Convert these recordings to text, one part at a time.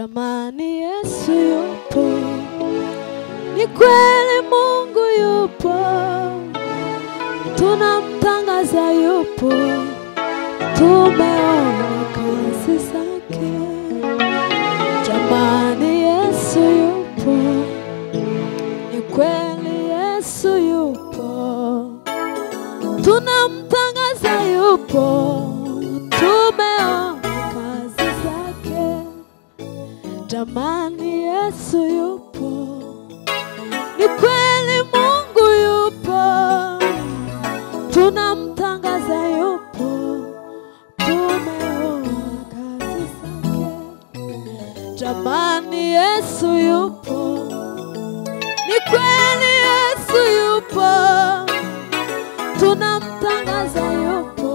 Jamani Yesu yupo, ni kweli Mungu yupo, tunamtangaza yupo, tumeona kazi zake. Jamani Yesu yupo, ni kweli Yesu yupo, tunamtangaza yupo, tumeona kazi zake. Jamani Yesu yupo, ni kweli Mungu yupo, tunamtangaza yupo, tumeona kazi zake. Jamani Yesu yupo, ni kweli Yesu yupo, tunamtangaza yupo,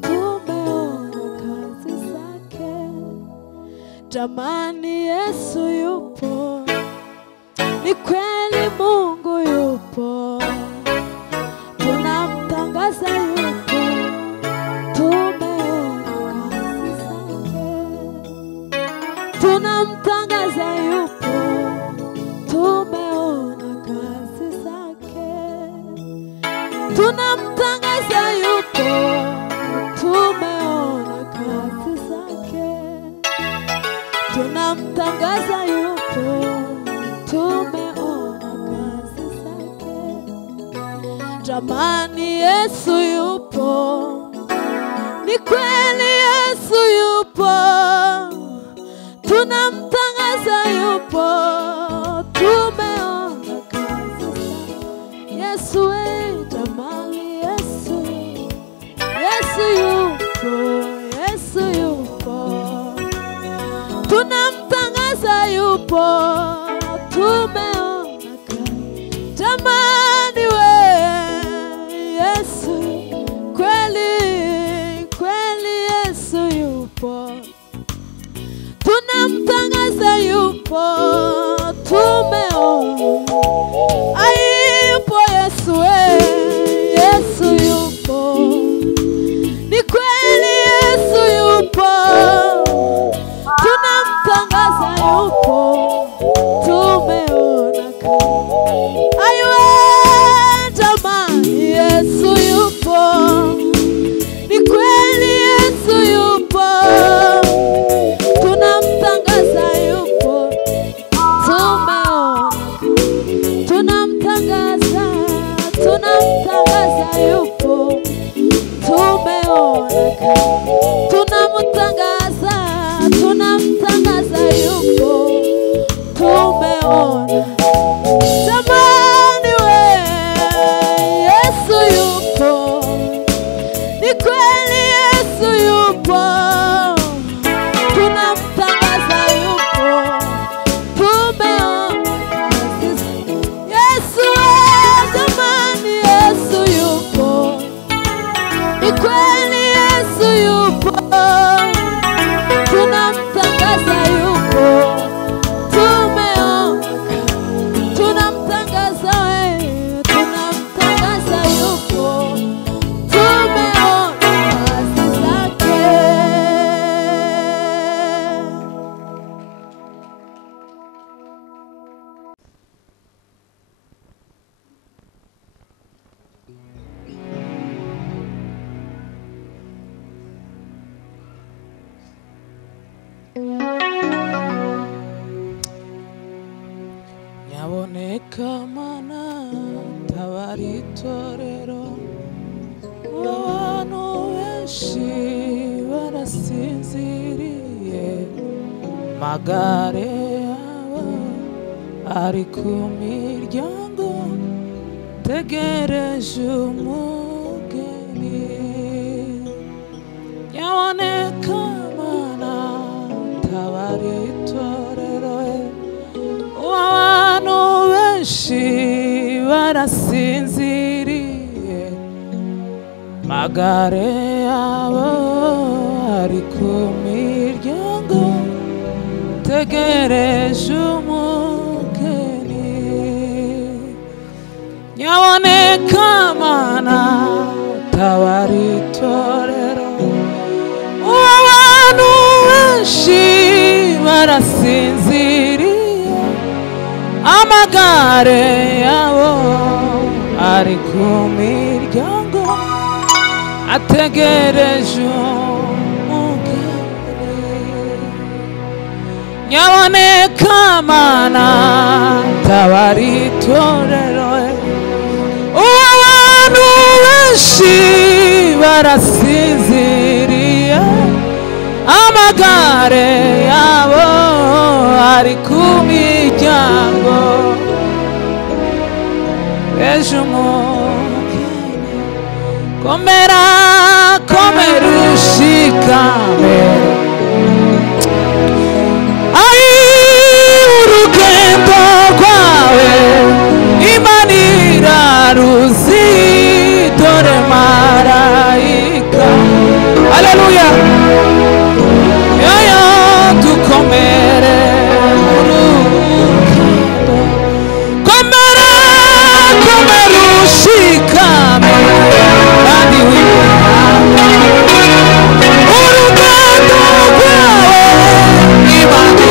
tumeona kazi zake. Jamani Yesu yupo, ni kweli Mungu yupo, tunamtangaza yupo, tumeona kazi zake. Tunamtangaza yupo, tumeona kazi zake. Tunamtangaza yupo, tumeona kazi zake. Tunamtangaza yupo, tumeona kazi zake. Jamani Yesu yupo, ni kweli Yesu yupo, tunamtangaza yupo, tumeona kazi zake. Yesu jamani Yesu, Yesu yupo, Yesu yupo, tunamtangaza yupo, tumeona kazi. Jamani Yesu, kweli kweli Yesu yupo, tunamtangaza yupo, tumeona. Ayupo Yesu, Yesu yupo, ni kweli Yesu yupo, tunamtangaza yupo, tumeona kazi. Aywe jamani Yesu yupo, ni kweli Yesu yupo, tunamtangaza yupo, tumeona. Tunamtangaza, tunamtangaza yupo, tumeona kazi. Tunamtangaza, tunamtangaza yupo, tumeona. Jamani Yesu yupo, ni kweli Yesu yupo, tunamtangaza yupo, tumeona. Yesu jamani Yesu yupo, ni kweli Yesu yupo, tunamtangaza yupo, tumeona. Tunamtangaza tunamtangaza yupo, tumeona kazi zake. Nyaboneka mana tabari torero, abantu benshi barasinziriye, magare yabo ari ku miryango, tegereje umugeni. Nyaboneka mana tabari torero, abantu benshi barasinziriye, magare yabo ari ku miryango, tegereje umugeni. Nyaboneka mana tabari torero, abantu benshi barasinziriye amagare yabo ari ku miryango ategereje umugeni nyaboneka mana tabara itorero abantu benshi barasinziriye amagare yabo ari ku miryango ejo umugeni komera komera ushikame ari urugendo rwawe Imana iraruzi dore marayika haleluya yoyo dukomere urugendo komera komera ushikame kandi wihana urugendo rwawe Imana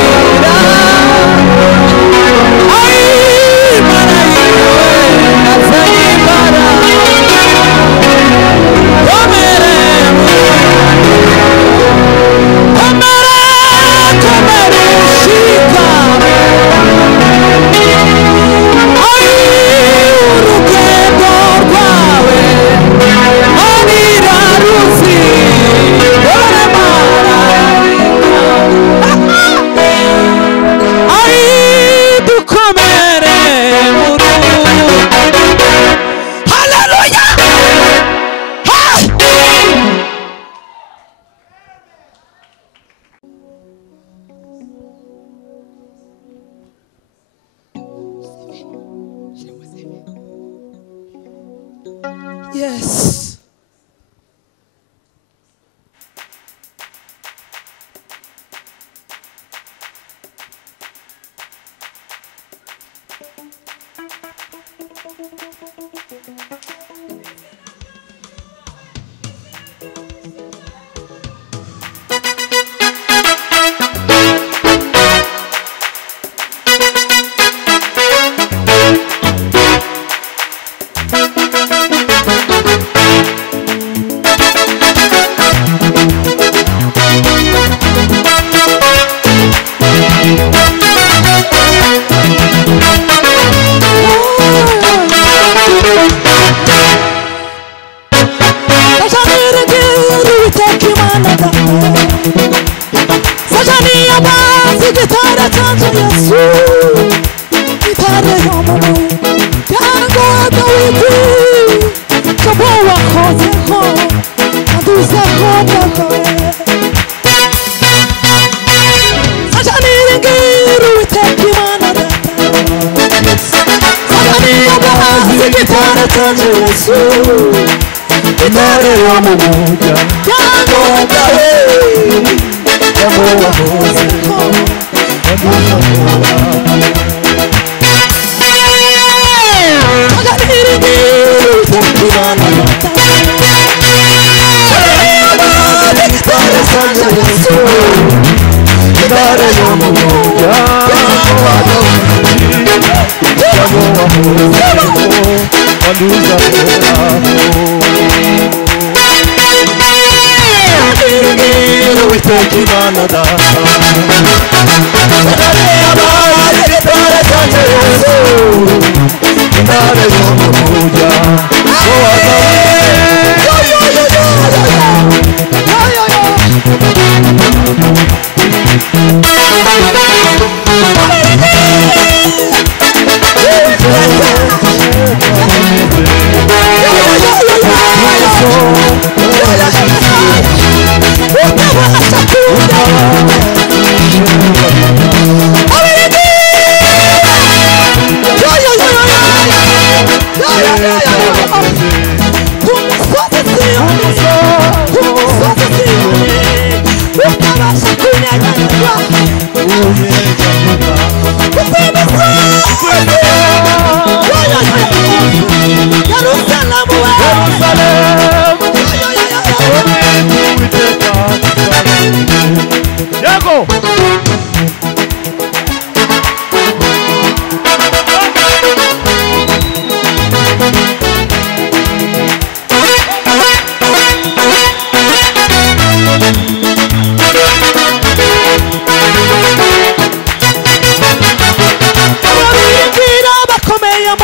yes.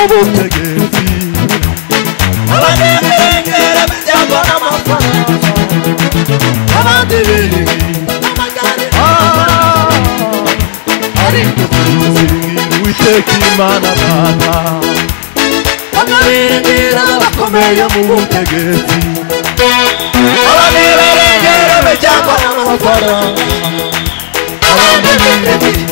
butegetsi abandi birengera byangwa n'amafaranga abandi biringira amagare ariko tuziringira Uwiteka Imana Data ababirengera bakomeye mu butegetsi abandi birengera byangwa n'amafaranga abandi biringira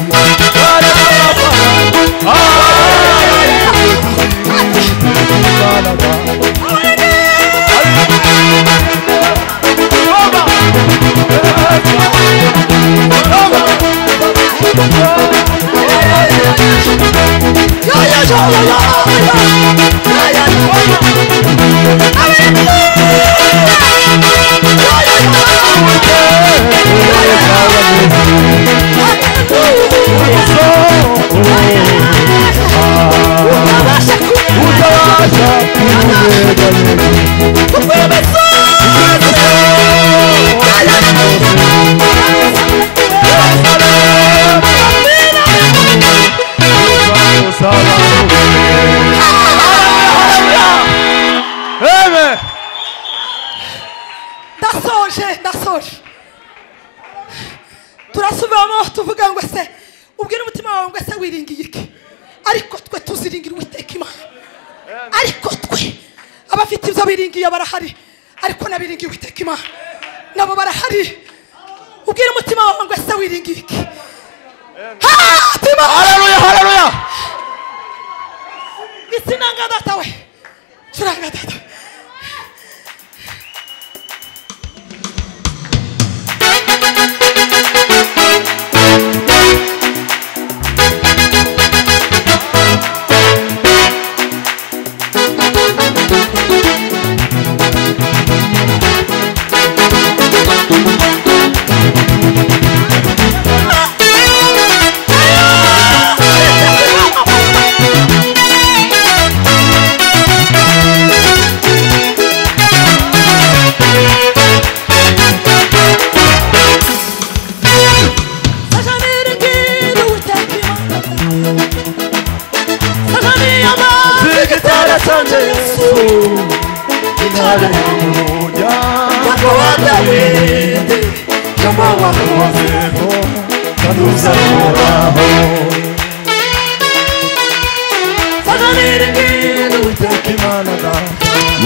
ndasoje turasubiramo tuvuga ngo se ubwira umutima wawe ngo se wiringiye iki ariko twe tuziringira Uwiteka Imana ariko twe abafite ibyo biringiye barahari ariko nabiringiye Uwiteka Imana nabo barahari ubwira umutima wawe ngo se wiringiye iki haleluya haleluya isinanga data we turanga data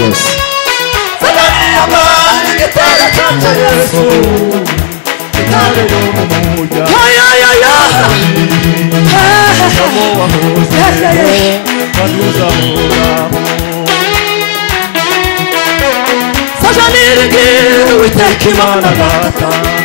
Yes. Uwiteka Imana Data